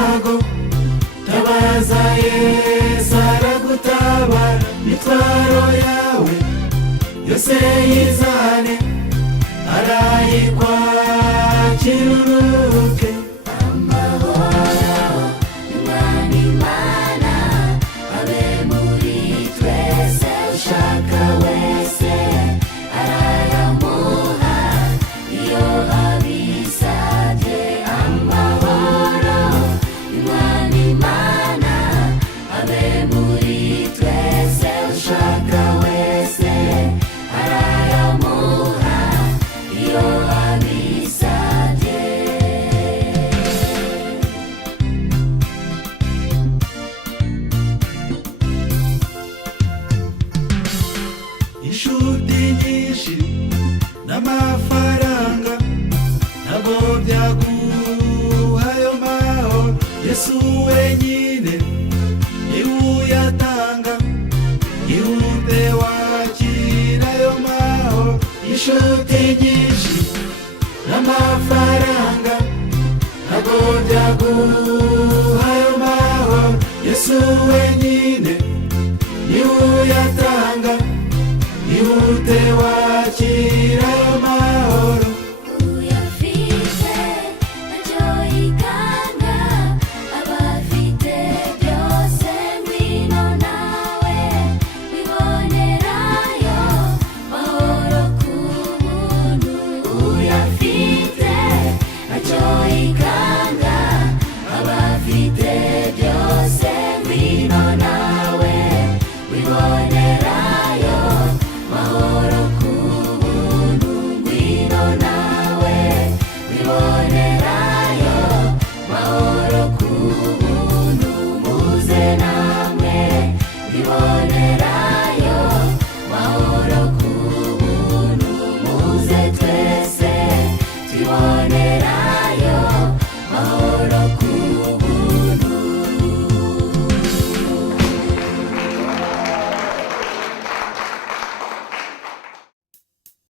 byago, tabaza Yesu aragutabara. Imitwaro yawe yose yizane, arayikwakira uruhuke. Amahoro y'Umwami Imana abe muri twese, ushaka wese arayamuha iyo abisabye. Amahoro y'Umwami Imana abe muri twese, ushaka wese arayamuha iyo abisabye. Inshuti nyinshi n'amafaranga ntabwo byaguha ayo mahoro. Yesu wenyine niwe uyatanga, ihute wakira ayo mahoro. Inshuti nyinshi n'amafaranga ntabwo byaguha ayo mahoro. Yesu wenyine niwe uyatanga, ihute wakira ayo mahoro. Uyafite ntacyo yikanga, abafite byose ngwino nawe wibonerayo mahoro ku buntu. Uyafite ntacyo yikanga, abafite byose ngwino nawe wibonerayo mahoro ku buntu. Ngwino nawe wibonerayo mahoro ku buntu. Muze namwe wibonerayo mahoro ku buntu. Muze